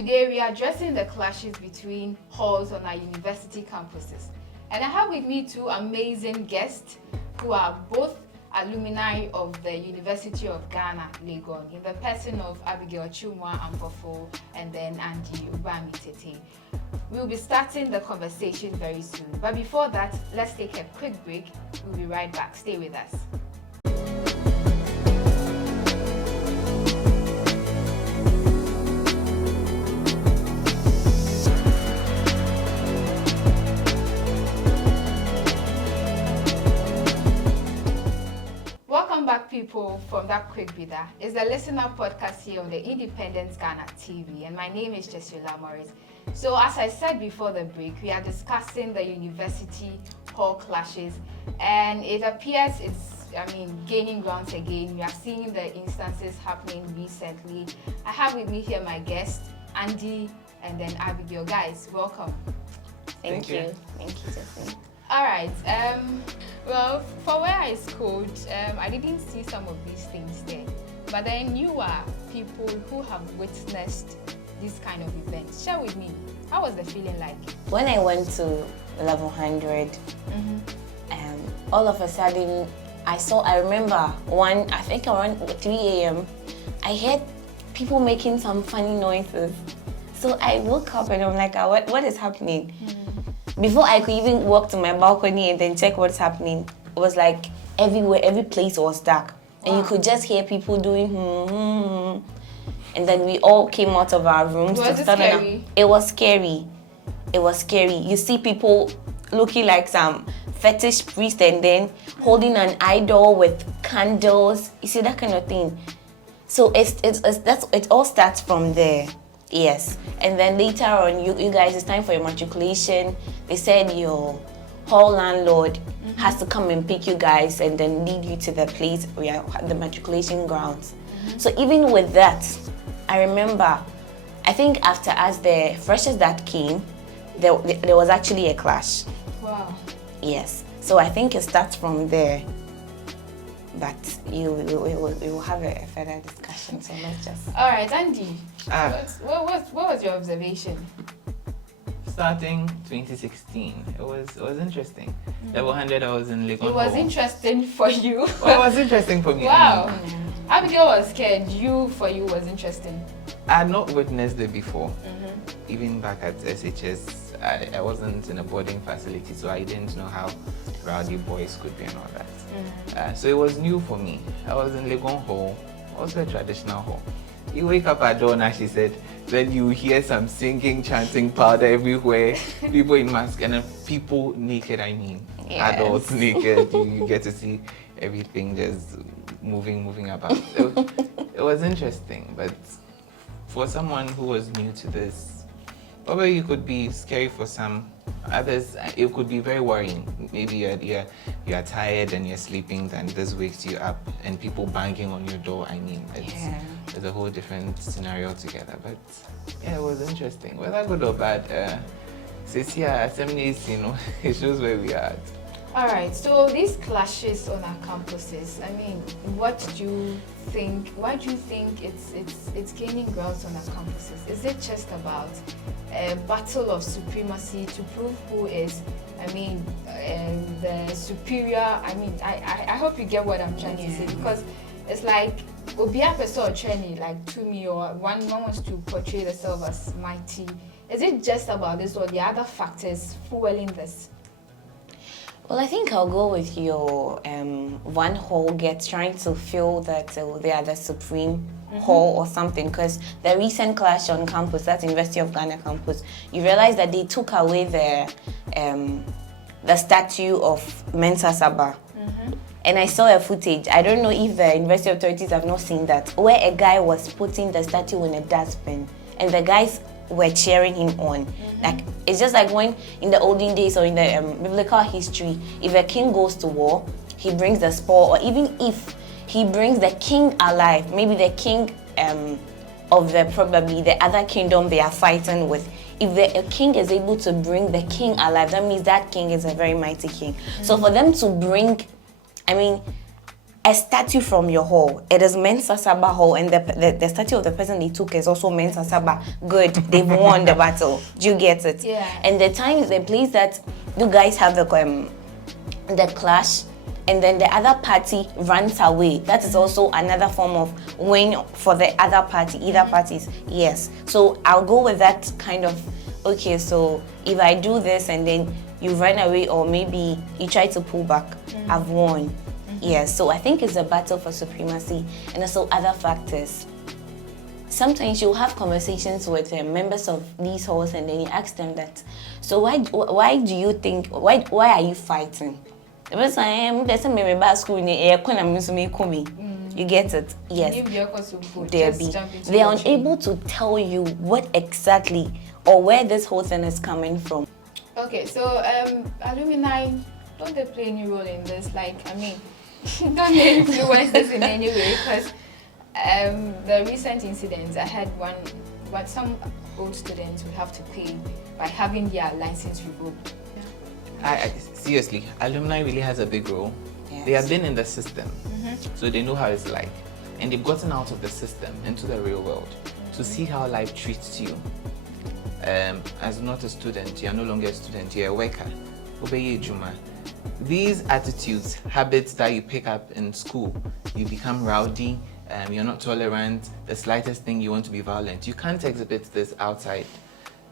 today we are addressing the clashes between halls on our university campuses. And I have with me two amazing guests who are both alumni of the University of Ghana, Legon, in the person of Abigail Chumwa Ampofo and then Andy Ubami Tete. We'll be starting the conversation very soon. But before that, let's take a quick break. We'll be right back. Stay with us. Welcome back, people, from that quick breather. It's the ListenUp Podcast here on the Independent Ghana TV, and my name is Jesula Morris. So, as I said before the break, we are discussing the university hall clashes, and it appears it's gaining grounds again. We are seeing the instances happening recently. I have with me here my guests, Andy and then Abigail. Guys, welcome. Thank you. Thank you, Jessie. All right. Well, for where I schooled, I didn't see some of these things there. But then you are people who have witnessed this kind of events. Share with me, how was the feeling like? When I went to 1100, all of a sudden, I remember I think around 3 a.m., I heard people making some funny noises. So I woke up and I'm like, what is happening? Before I could even walk to my balcony and then check what's happening, it was like everywhere, every place was dark. And you could just hear people doing And then we all came out of our rooms. Was it scary? It was scary. It was scary. You see people looking like some fetish priest and then holding an idol with candles. You see that kind of thing. So it all starts from there. Yes, and then later on, you guys, it's time for your matriculation. They said your hall landlord has to come and pick you guys and then lead you to the place where the matriculation grounds. So even with that, I remember, I think after us, the freshers that came, there was actually a clash. Wow. Yes, so I think it starts from there. But we will have a further discussion, so let's just... All right, Andy, what was your observation? Starting 2016, it was interesting. Level 100, I was in Legon. It was interesting for you. Well, it was interesting for me. Wow. Abigail was scared. For you was interesting. I had not witnessed it before. Even back at SHS, I wasn't in a boarding facility, so I didn't know how rowdy boys could be and all that. So it was new for me. I was in Legon Hall, also a traditional hall. You wake up at dawn, as she said, then you hear some singing, chanting, powder everywhere, people in masks, and then people naked, Yes. Adults naked. You get to see everything just moving about. It was interesting, but for someone who was new to this, probably it could be scary for some. Others, it could be very worrying. Maybe you're tired and you're sleeping, then this wakes you up, and people banging on your door. It's a whole different scenario together. But yeah, it was interesting. Whether good or bad, since seminars, it shows where we are at. All right, so these clashes on our campuses, what do you think? Why do you think it's gaining grounds on our campuses? Is it just about a battle of supremacy to prove who is, the superior? I hope you get what I'm trying to say, because it's like Obia person training like to me, or one wants to portray themselves as mighty. Is it just about this, or the other factors fueling this? Well, I think I'll go with your one hall trying to feel that they are the supreme hall or something, because the recent clash on campus, that's University of Ghana campus, you realize that they took away the statue of Mensa Saba. And I saw a footage, I don't know if the university authorities have not seen that, where a guy was putting the statue in a dustbin and the guys were cheering him on. Like, it's just like when in the olden days or in the biblical history, if a king goes to war, he brings the spoil, or even if he brings the king alive, maybe the king of probably the other kingdom they are fighting with, if a king is able to bring the king alive, that means that king is a very mighty king. So for them to bring, I a statue from your hall. It is Mensa Saba Hall, and the statue of the person they took is also Mensa Saba. Good, they've won the battle. Do you get it? Yeah. And the place that you guys have the clash, and then the other party runs away. That is also another form of win for the other party, either parties. Yes. So I'll go with that kind of, okay, so if I do this and then you run away, or maybe you try to pull back, I've won. Yes, so I think it's a battle for supremacy, and also other factors. Sometimes you'll have conversations with members of these halls, and then you ask them that, so why do you think, why are you fighting? The person there's a member of school in the air, you get it? Yes. They are unable to tell you what exactly or where this whole thing is coming from. Okay, so alumni, don't they play any role in this? Like, I mean, don't they influence this in any way? Because the recent incidents, I had what some old students would have to pay by having their license revoked. I seriously, alumni really has a big role. Yes. They have been in the system, so they know how it's like, and they've gotten out of the system into the real world to see how life treats you. As not a student, you're no longer a student, you're a worker. Obey Juma. These attitudes, habits that you pick up in school, you become rowdy, you're not tolerant, the slightest thing you want to be violent. You can't exhibit this outside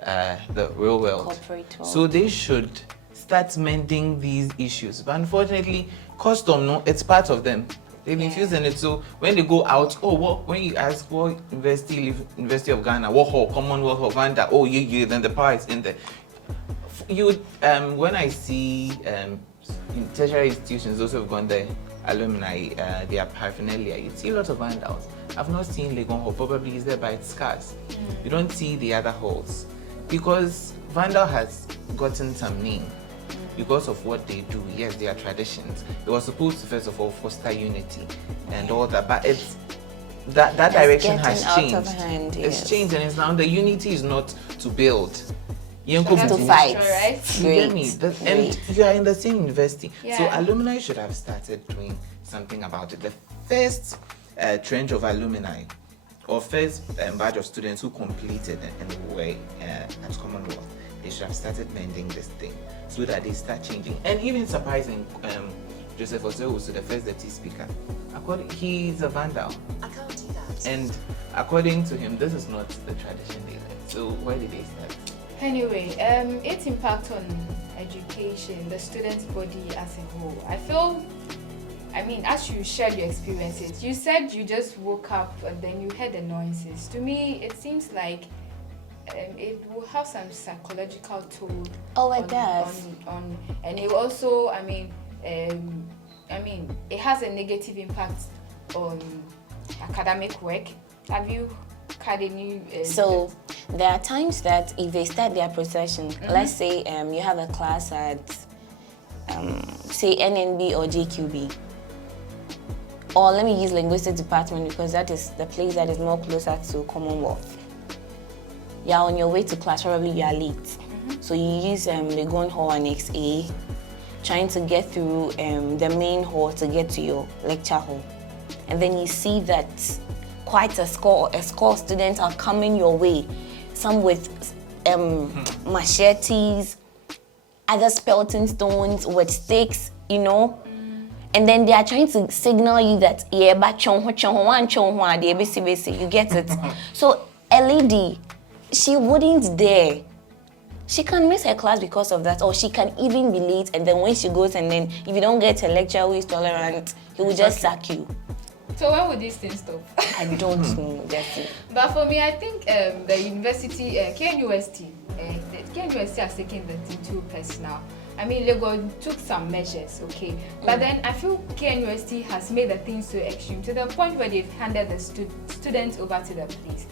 the real world. Corporate world. So they should start mending these issues. But unfortunately, custom, no, it's part of them. They've infused in it. So when they go out, when you ask what University of Ghana, what hall, Commonwealth of Ghana, then the power is in there. When I see tertiary institutions also have gone there, alumni, their paraphernalia, you see a lot of vandals. I've not seen Legon Hall, probably is there, but it's scarce. You don't see the other halls because vandal has gotten some name because of what they do. Yes, their traditions. It was supposed to first of all foster unity and all that, but it's that direction has changed. It's changed, and it's now the unity is not to build. To fight. Right? You get me? And you are in the same university. Yeah. So alumni should have started doing something about it. The first trench of alumni, or first batch of students who completed and were at Commonwealth, they should have started mending this thing so that they start changing. And even surprising, Joseph Osewo, so the first deputy speaker, he's a vandal. I can't do that. And according to him, this is not the tradition they like. So where did they start? Anyway, its impact on education, the student body as a whole. As you shared your experiences, you said you just woke up and then you heard the noises. To me, it seems like it will have some psychological toll. Oh, it does. And it also, it has a negative impact on academic work. Have you had any? So there are times that if they start their procession, let's say you have a class at say NNB or JQB, or let me use linguistics department because that is the place that is more closer to Commonwealth. You're on your way to class, probably you are late. So you use Legon Hall and XA, trying to get through the main hall to get to your lecture hall. And then you see that quite a score of students are coming your way. Some with machetes, others pelting stones with sticks, And then they are trying to signal you that, you get it. So a lady, she wouldn't dare. She can miss her class because of that, or she can even be late, and then when she goes and then if you don't get a lecturer who is tolerant, he will just sack you. So when would this thing stop? I don't know, that's it. But for me, I think the university, KNUST has taken the thing too personal. Legon took some measures, okay? But then I feel KNUST has made the thing so extreme to the point where they've handed the students over to the police.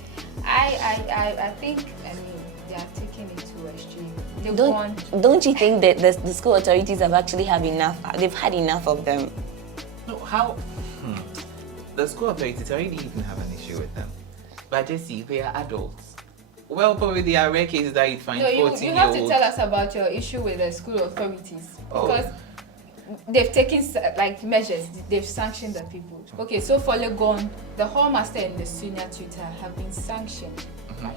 I think they are taking it too extreme. Don't you think that the school authorities have actually had enough? They've had enough of them. No, how? The school authorities already even have an issue with them. But you see, they are adults. Well, probably there are rare cases that you'd find 14-year-olds. You have to tell us about your issue with the school authorities. Because they've taken like measures, they've sanctioned the people. Okay, so for Legon, the hallmaster and the senior tutor have been sanctioned, right?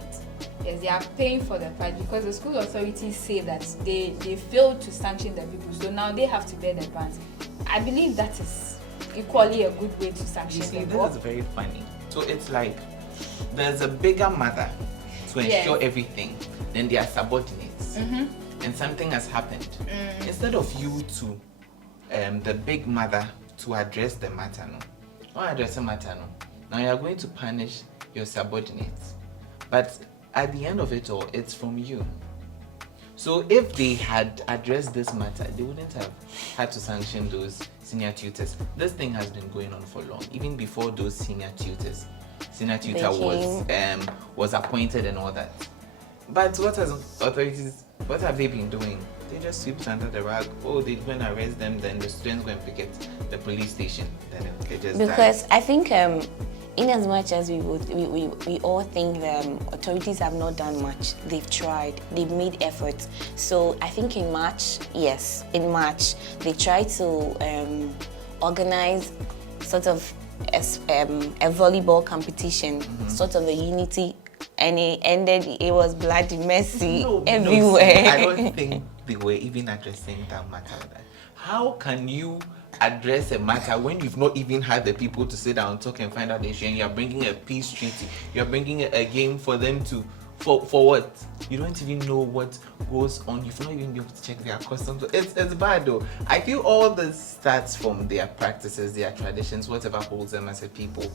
Yes, they are paying for the price because the school authorities say that they failed to sanction the people, so now they have to bear the brunt. I believe that is equally a good way to sanction You see, them. this is very funny. So it's like there's a bigger mother to ensure everything, then there are subordinates, and something has happened. Instead of you to the big mother to address the matter, not address the matter, now you are going to punish your subordinates. But at the end of it all, it's from you. So if they had addressed this matter, they wouldn't have had to sanction those senior tutors. This thing has been going on for long, even before those senior tutors. Senior tutor was appointed and all that. But what have they been doing? They just sweep it under the rug. Oh, they're going to arrest them, then the students go and pick it the police station. Then they just because I think in as much as we all think the authorities have not done much, they've tried, they've made efforts. So I think in March, they tried to organize sort of a volleyball competition, sort of a unity, and it ended, it was bloody messy everywhere. I don't think they were even addressing that matter. How can you address a matter when you've not even had the people to sit down and talk and find out the issue, and you're bringing a peace treaty, you're bringing a game for them to for what? You don't even know what goes on. You've not even been able to check their customs. It's bad though. I feel all this starts from their practices, their traditions, whatever holds them as a people.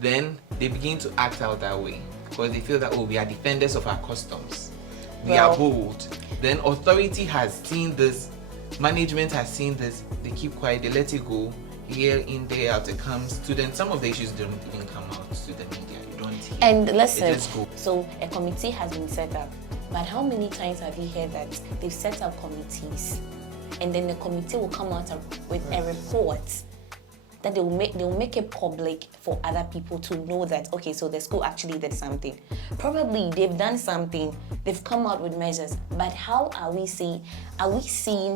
Then they begin to act out that way because they feel that, oh, we are defenders of our customs. We are bold. Then authority has seen this, management has seen this, they keep quiet, they let it go. Year in, day out, it comes. Students, some of the issues don't even come out to the media. You don't hear. And listen, so a committee has been set up, but how many times have you heard that they've set up committees, and then the committee will come out with a report that they'll make it public for other people to know that, okay, so the school actually did something. Probably they've done something, they've come out with measures, but how are we seeing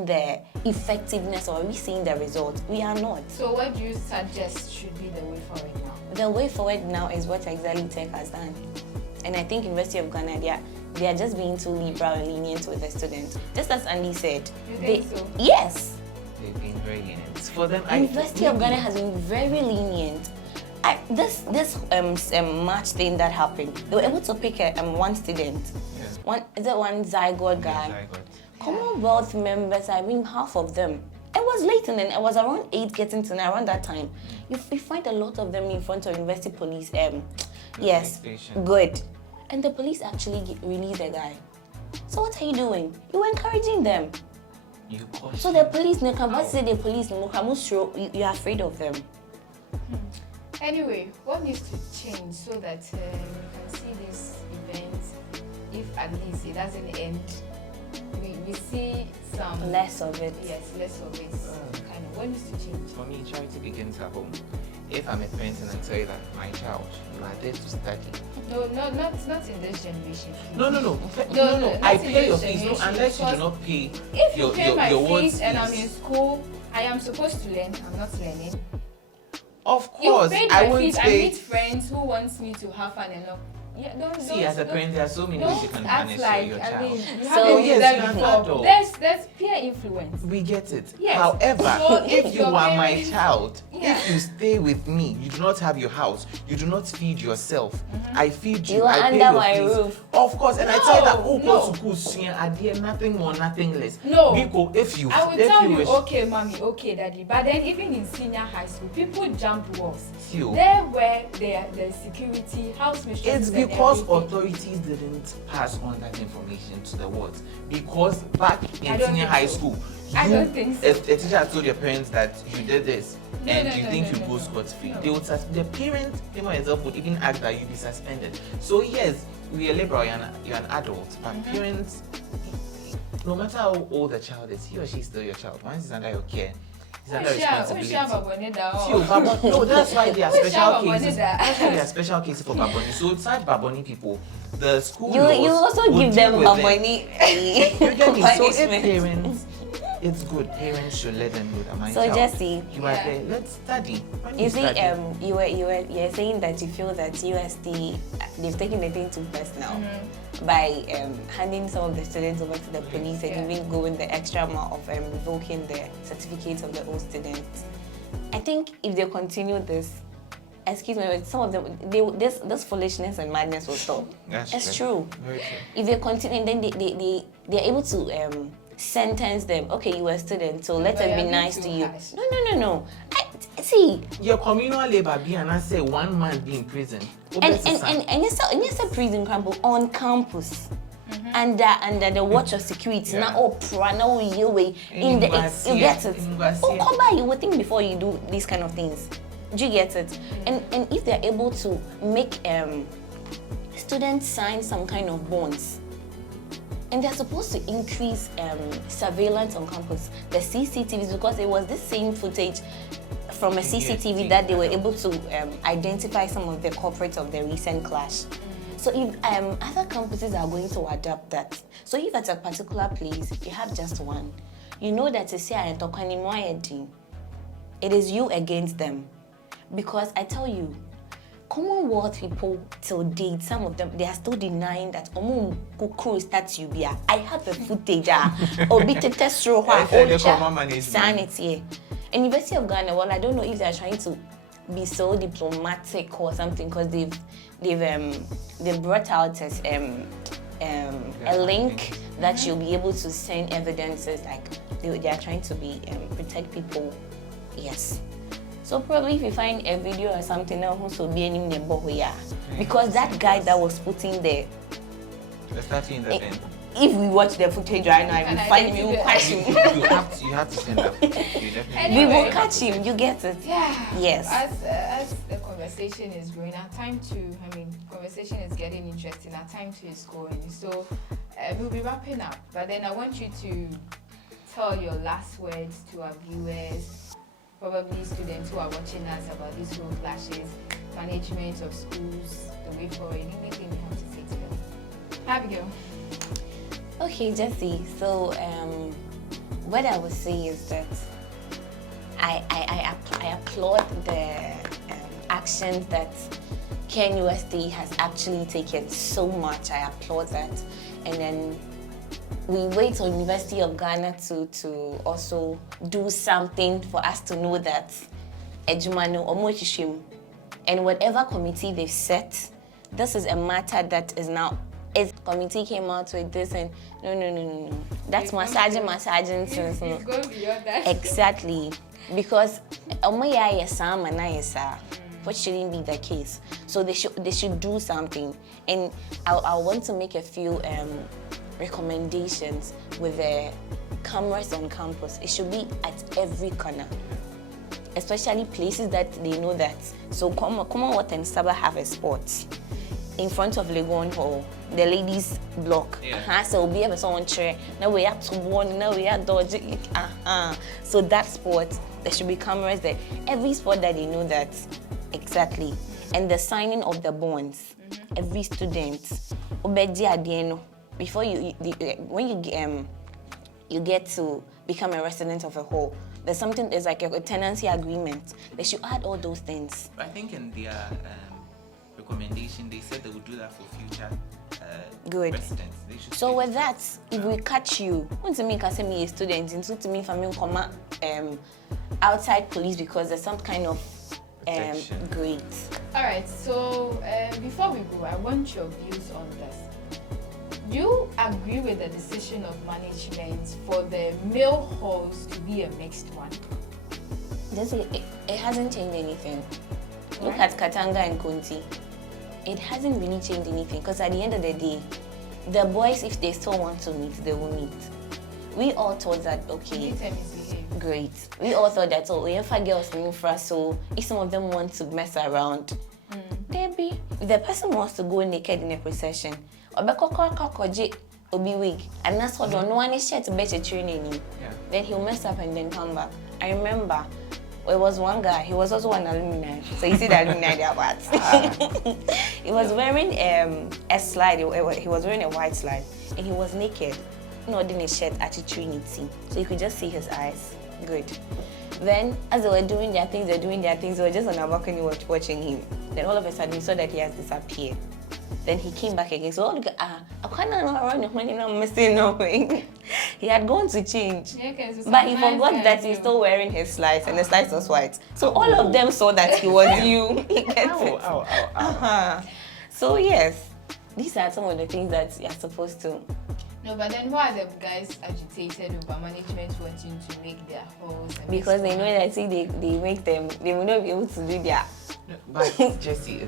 the effectiveness, or are we seeing the results? We are not. So what do you suggest should be the way forward now? The way forward now is what exactly Tech has done. And I think University of Ghana, they are just being too liberal and lenient with the students. Just as Andy said. You think so? Yes. They've been very lenient. For them, University of Ghana has been very lenient. This March thing that happened, they were able to pick one student. Yeah. One zygote guy. Yeah, zygote. Commonwealth members, I mean half of them. It was late, and then it was around 8 getting to 9, around that time. You find a lot of them in front of University Police. Yes, good. And the police actually released the guy. So what are you doing? You were encouraging them. So the police, you are afraid of them. Anyway, what needs to change so that we can see these events, if at least it doesn't end, we see some less of it. Yes, less of it. Kind of. What needs to change? For me, charity begins at home. If I'm a parent and I tell you that my child, you are there to study. No, not in this generation. No. I pay your fees. No, unless you do not pay if your you pay my fees and fees. I'm in school, I am supposed to learn. I'm not learning. Of course, I won't pay. I meet friends who wants me to have fun and all. Yeah, as a parent, there are so many ways you can punish your child. You have before. There's peer influence. We get it. Yes. However, so if you are my child, if you stay with me, you do not have your house, you do not feed yourself. I feed you. You are I pay under your my fees. roof. Of course, and I tell you that go to school, nothing more, nothing less. No. Because I will tell you, okay, mommy, okay, daddy. But then even in senior high school, people jump walls. There where the security, house mistresses. It's because authorities didn't pass on that information to the world. Because back in senior high school, I don't think so. A teacher had told your parents that you did this and you think you go scot-free. They would the parents, for example, would even ask that you be suspended. So yes, we are liberal, you're an adult, but parents, no matter how old the child is, he or she is still your child. Once he's under your care, he's under responsibility. No, that's why there are special cases. That's why there are special cases for Baboni. So inside Baboni people, the school you also give them money. So if parents it's good. Parents should let them know that my So child, Jesse, you are there. Let's study. When you see, study, you're saying that you feel that UST they've taken the thing too personal by handing some of the students over to the police and even going the extra mile of revoking the certificates of the old students. I think if they continue this, excuse me, some of them, this foolishness and madness will stop. That's true. Very true. If they continue, then they're able to sentence them. Okay, you were a student, so let us be nice to you. No. See. Your communal labor be and I say 1 month be in prison. And it's a prison camp on campus. Under the watch of security. Now you get it. Come by, you would think before you do these kind of things. Do you get it? And if they're able to make students sign some kind of bonds, and they're supposed to increase surveillance on campus, the CCTVs, because it was the same footage from a CCTV that they were able to identify some of the culprits of the recent clash. So if other campuses are going to adapt that, so if at a particular place you have just one, you know that it is you against them. Because I tell you, Commonwealth people till date, some of them, they are still denying that I have the footage sanity. And University of Ghana, well, I don't know if they're trying to be so diplomatic or something, because they've brought out as a link that you'll be able to send evidences, like they are trying to be protect people. Yes. So probably if you find a video or something else, will be any because that guy that was putting there. If we watch the footage right now, I will find him, we will catch him. You have to send that. We will catch him. You get it? Yeah. Yes. As the conversation is growing, conversation is getting interesting. Our time to is going. So we'll be wrapping up. But then I want you to tell your last words to our viewers, probably students who are watching us, about these road clashes, management of schools, the way forward. Anything you have to say to them? Abigail. Okay, Jesse. So, what I would say is that I applaud the action that KNUST has actually taken so much. I applaud that, and then we wait on University of Ghana to also do something for us to know that Ejumano Omochishim and whatever committee they've set, this is a matter that is now. Its committee came out with this and no. That's massaging. It's going beyond that. Exactly, because what shouldn't be the case. So they should do something, and I want to make a few recommendations with the cameras on campus. It should be at every corner, especially places that they know that. So Commonwealth and Saba have a spot in front of Legon Hall, the ladies' block. So we have someone chair. Now we have to warn. Now we have dodge. So that spot, there should be cameras there. Every spot that they know that exactly, and the signing of the bonds. Every student, before when you get to become a resident of a hall, there's like a tenancy agreement. They should add all those things. I think in their recommendation, they said they would do that for future good residents. So with that, if we catch you, want to make us a student, into to me from outside police because there's some kind of great. All right. So before we go, I want your views on this. Do you agree with the decision of management for the male halls to be a mixed one? It hasn't changed anything. Look at Katanga and Kunti. It hasn't really changed anything because at the end of the day, the boys, if they still want to meet, they will meet. We all thought that, okay, great. We all thought that, if a girl's new for us, so if some of them want to mess around, maybe if the person wants to go naked in a procession, or be wig, and that's what no one is shared to bet a training. Then he'll mess up and then come back. I remember. It was one guy, he was also an alumni. So you see the alumni there, what? He was wearing a slide, he was wearing a white slide, and he was naked. not in his shirt at Trinity, so you could just see his eyes. Good. Then, as they were doing their things, we were just on our balcony watching him. Then all of a sudden, we saw that he has disappeared. Then he came back again. So all the I can't run I'm missing nothing. He had gone to change. Yeah, But he forgot that he's still wearing his slice, and the slice was white. So all of them saw that he was you. He gets it. So yes, these are some of the things that you're supposed to. No, but then why are the guys agitated over management wanting to make their halls? Because they know that they make them, they will not be able to do their. No, but Jesse,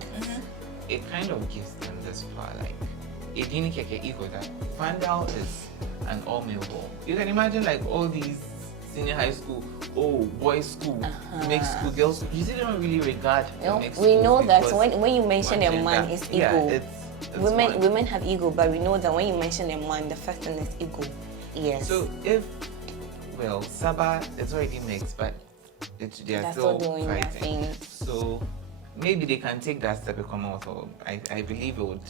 it kind of gives them this power, like it didn't get equal that Vandal is an all-male hall. You can imagine like all these senior high school, boys school, mixed school, girls school. You see, they don't really regard the mixed we know schools that because when you mention a man, it's ego. Yeah, it's women have ego, but we know that when you mention a man, the first thing is ego. Yes. So Sabah is already mixed, but they're still doing their fighting. thing. So maybe they can take that step and come out. Or I believe it would.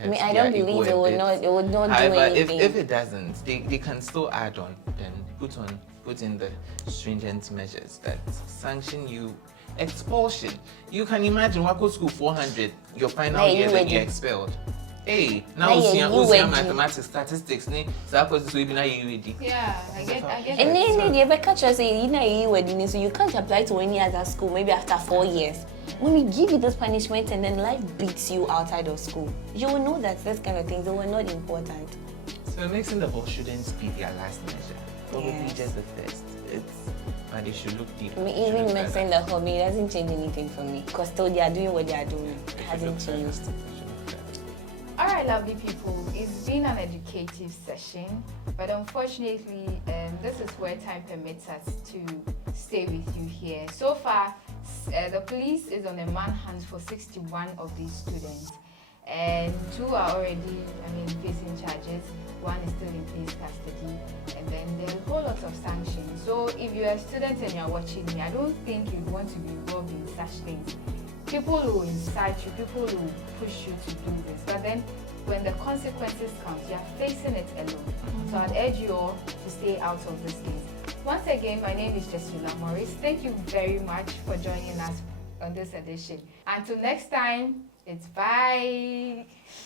I mean, I don't believe it would not. It would not However, do anything. if it doesn't, they can still add on. Then put in the stringent measures that sanction you. Expulsion. You can imagine Wako School 400, your final year, then you're expelled. Hey, now you mathematics, statistics, Yeah, I get and then they ever catch us saying, so you can't apply to any other school, maybe after 4 years. When we give you this punishment and then life beats you outside of school, you will know that this kind of things were not important. So mixing the ball shouldn't be their last measure. Probably just the first. But they should look deep. I mean, even mixing the hobby, it doesn't change anything for me. Because still they are doing what they are doing. It hasn't changed. Alright, lovely people, it's been an educative session, but unfortunately, this is where time permits us to stay with you here. So far, the police is on a manhunt for 61 of these students, and 2 are already, facing charges. 1 is still in police custody, and then there are a whole lot of sanctions. So if you're a student and you're watching me, I don't think you'd want to be involved in such things. People will incite you, people will push you to do this, but then when the consequences come, you're facing it alone. So I'd urge you all to stay out of these things. Once again, my name is Jessula Morris. Thank you very much for joining us on this edition. Until next time, it's bye.